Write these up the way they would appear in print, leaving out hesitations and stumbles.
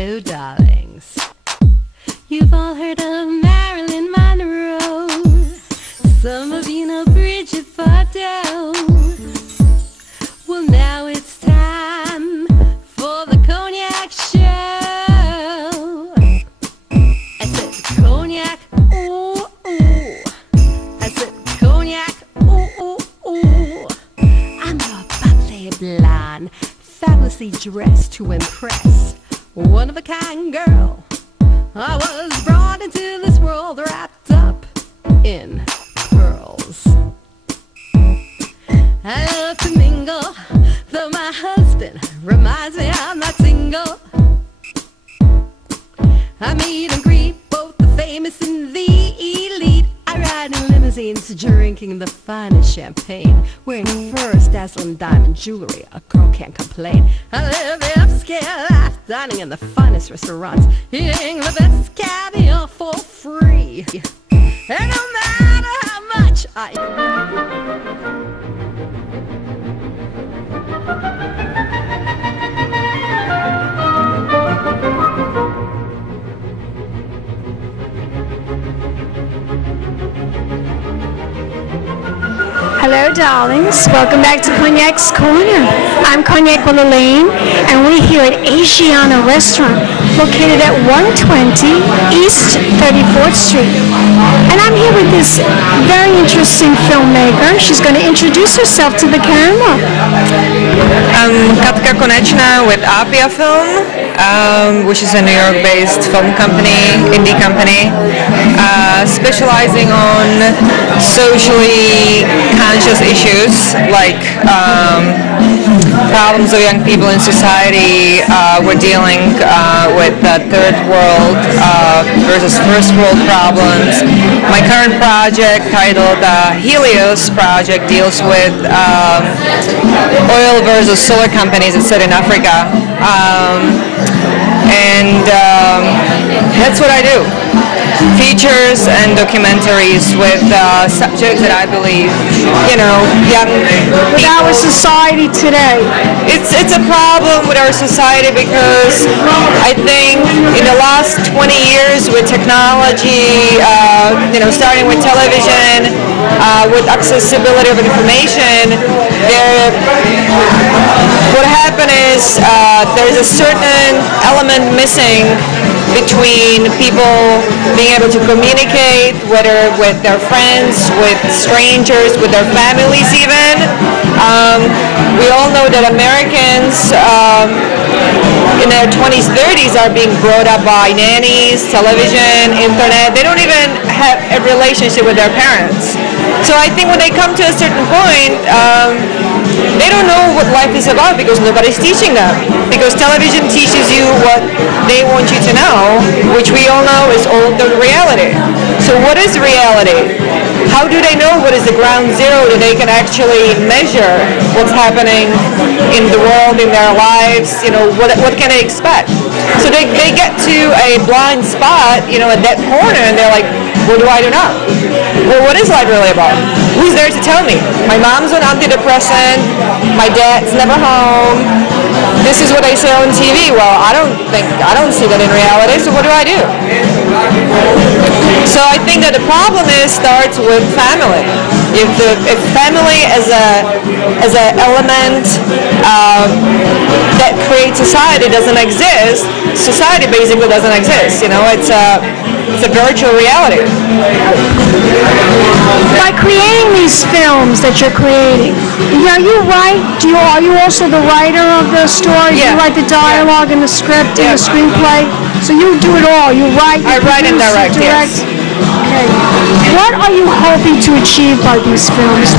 Hello, darlings. You've all heard of Marilyn Monroe. Some of you know Bridget Bardot. Well, now it's time for the Cognac Show. I said Cognac, ooh, ooh. I said Cognac, ooh, ooh, ooh. I'm a bubbly blonde, fabulously dressed to impress. One of a kind girl. I was brought into this world wrapped up in pearls. I love to mingle, though my husband reminds me I'm not single. I meet and greet both the famous and the elite. I ride in limousines, drinking the finest champagne, wearing furs, dazzling diamond jewelry. A girl can't complain. I live the upscale life, dining in the finest restaurants, eating the best caviar for free. And no matter how much Hello, darlings. Welcome back to Cognac's Corner. I'm Cognac Wellerlane, and we're here at Asiana restaurant, located at 120 East 34th Street. And I'm here with this very interesting filmmaker. She's going to introduce herself to the camera. I'm Katka Konečná with Apia Film, which is a New York-based film company, indie company, specializing on socially conscious issues like problems of young people in society. We're dealing with third world versus first world problems. My current project, titled Helios Project, deals with oil versus solar companies that sit in Africa. And that's what I do. Features and documentaries with subjects that I believe, young people. With our society today. It's a problem with our society because I think in the last 20 years with technology, starting with television, with accessibility of information, what happened is there's a certain element missing between people being able to communicate, whether with their friends, with strangers, with their families even. We all know that Americans in their 20s, 30s are being brought up by nannies, television, internet. They don't even have a relationship with their parents. So I think when they come to a certain point, they don't know what life is about because nobody's teaching them. Because television teaches you what they want you to know, which we all know is all the reality. So what is reality? How do they know what is the ground zero that they can actually measure what's happening in the world, in their lives? What can they expect? So they get to a blind spot, at that corner, and they're like, what do I do now? Well, what is life really about? Who's there to tell me? My mom's on antidepressant, my dad's never home. This is what they say on TV. Well, I don't see that in reality, so what do I do? So I think that the problem starts with family. If family as an element that creates society doesn't exist, society basically doesn't exist. It's a virtual reality. By creating these films that you're creating, you write? Are you also the writer of the story? Yeah. You write the dialogue and the script and the screenplay? So you do it all. You write, I write and direct. Yes. Okay. What are you hoping to achieve by these films?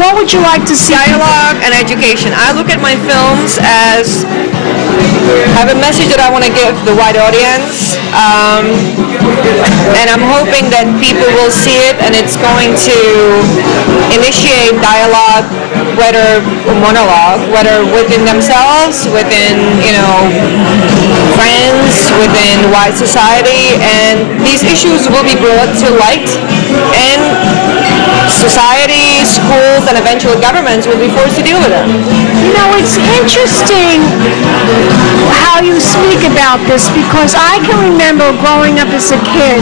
What would you like to see? Dialogue and education. I look at my films as I have a message that I want to give the wide audience, and I'm hoping that people will see it, and it's going to initiate dialogue, whether monologue, whether within themselves, within friends, within wide society, and these issues will be brought to light in society, schools, schools and eventually governments will be forced to deal with them. You know, it's interesting how you speak about this, because I can remember growing up as a kid.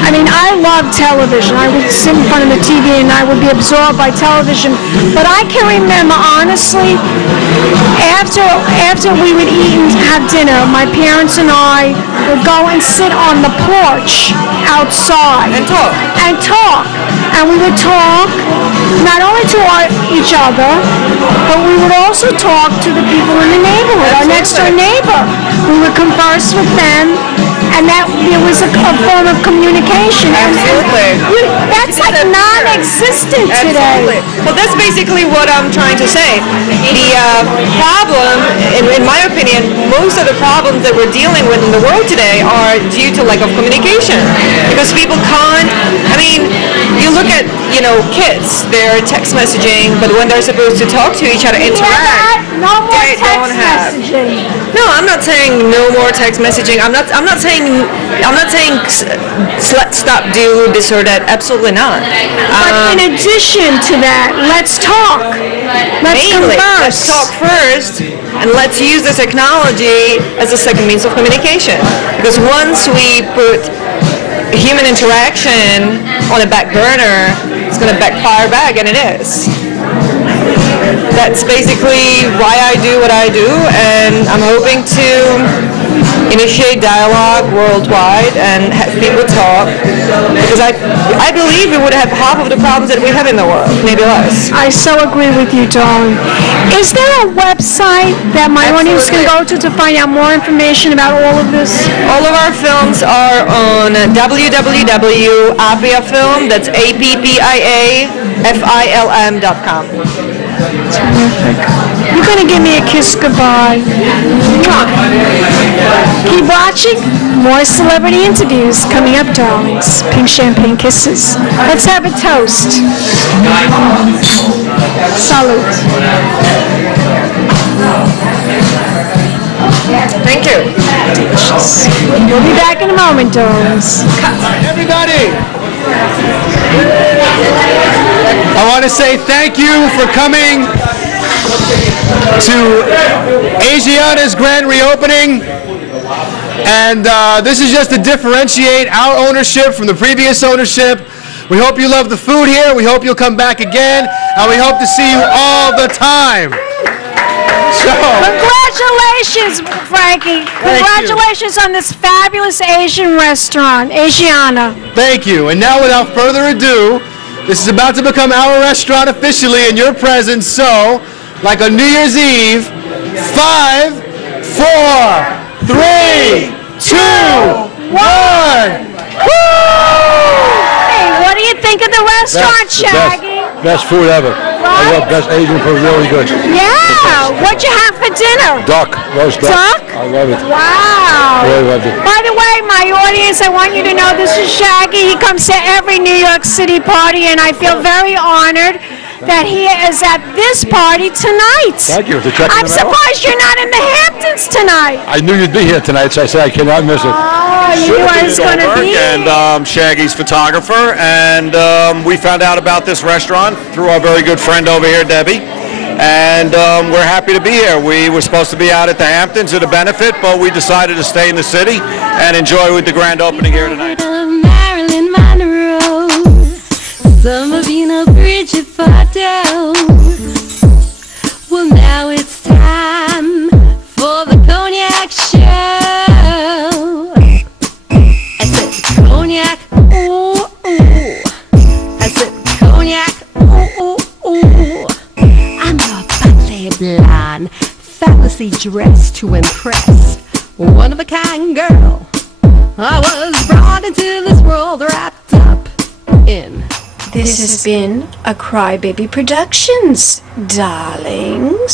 I mean, I loved television. I would sit in front of the TV and I would be absorbed by television. But I can remember, honestly, after we would eat and have dinner, my parents and I would go and sit on the porch outside. And talk. And we would talk not only to each other, but we would also talk to the people in the neighborhood, our next door neighbor. We would converse with them, and that there was a form of communication. Absolutely. And that's like non-existent today. Well, that's basically what I'm trying to say. The problem, in my opinion, most of the problems that we're dealing with in the world today are due to lack of communication. Because people can't, I mean, you look at, kids, they're text messaging, but when they're supposed to talk to each other, interact, no more they text don't have. messaging. No, I'm not saying no more text messaging. I'm not saying stop, do this or that. Absolutely not. But in addition to that, let's talk. Let's converse. Let's talk first, and let's use the technology as a second means of communication. Because once we put human interaction on a back burner, it's going to backfire back, and it is. That's basically why I do what I do, and I'm hoping to initiate dialogue worldwide and have people talk, because I believe we would have half of the problems that we have in the world, maybe less. I so agree with you, darling. Is there a website that my audience can go to find out more information about all of this? All of our films are on www.appiafilm, that's APPIAFILM.com. Terrific. You're going to give me a kiss goodbye. Keep watching. More celebrity interviews coming up, darlings. Pink champagne kisses. Let's have a toast. Salute. Thank you. Delicious. We'll be back in a moment, darlings. Everybody, I want to say thank you for coming to Asiana's grand reopening. And this is just to differentiate our ownership from the previous ownership. We hope you love the food here. We hope you'll come back again. And we hope to see you all the time. So, congratulations, Frankie. Congratulations on this fabulous Asian restaurant, Asiana. Thank you. And now, without further ado, this is about to become our restaurant officially in your presence. So, like on New Year's Eve, 5, 4, 3, 2, 1. Woo! Hey, what do you think of the restaurant, Shaggy? Best food ever. I love best Asian food, really good. Yeah. What'd you have for dinner? Duck, roast duck. Duck? I love it. Wow. Really loved it. By the way, my audience, I want you to know this is Shaggy. He comes to every New York City party, and I feel very honored that he is at this party tonight. Thank you for checking I'm them out. surprised you're not in the Hamptons tonight. I knew you'd be here tonight, so I said I cannot miss it. Oh, you are going to be and Shaggy's photographer, and we found out about this restaurant through our very good friend over here, Debbie, and we're happy to be here. We were supposed to be out at the Hamptons at a benefit, but we decided to stay in the city and enjoy with the grand opening here tonight. Marilyn Monroe, some of you know Bridget Bardot. Well, now it's time for the Cognac Show. I said Cognac, ooh, ooh. I said Cognac, ooh, ooh, ooh. I'm a bubbly blonde, fabulously dressed to impress, one of a kind girl. I was brought into this world wrapped up in. This has been a Crybaby Productions, darlings.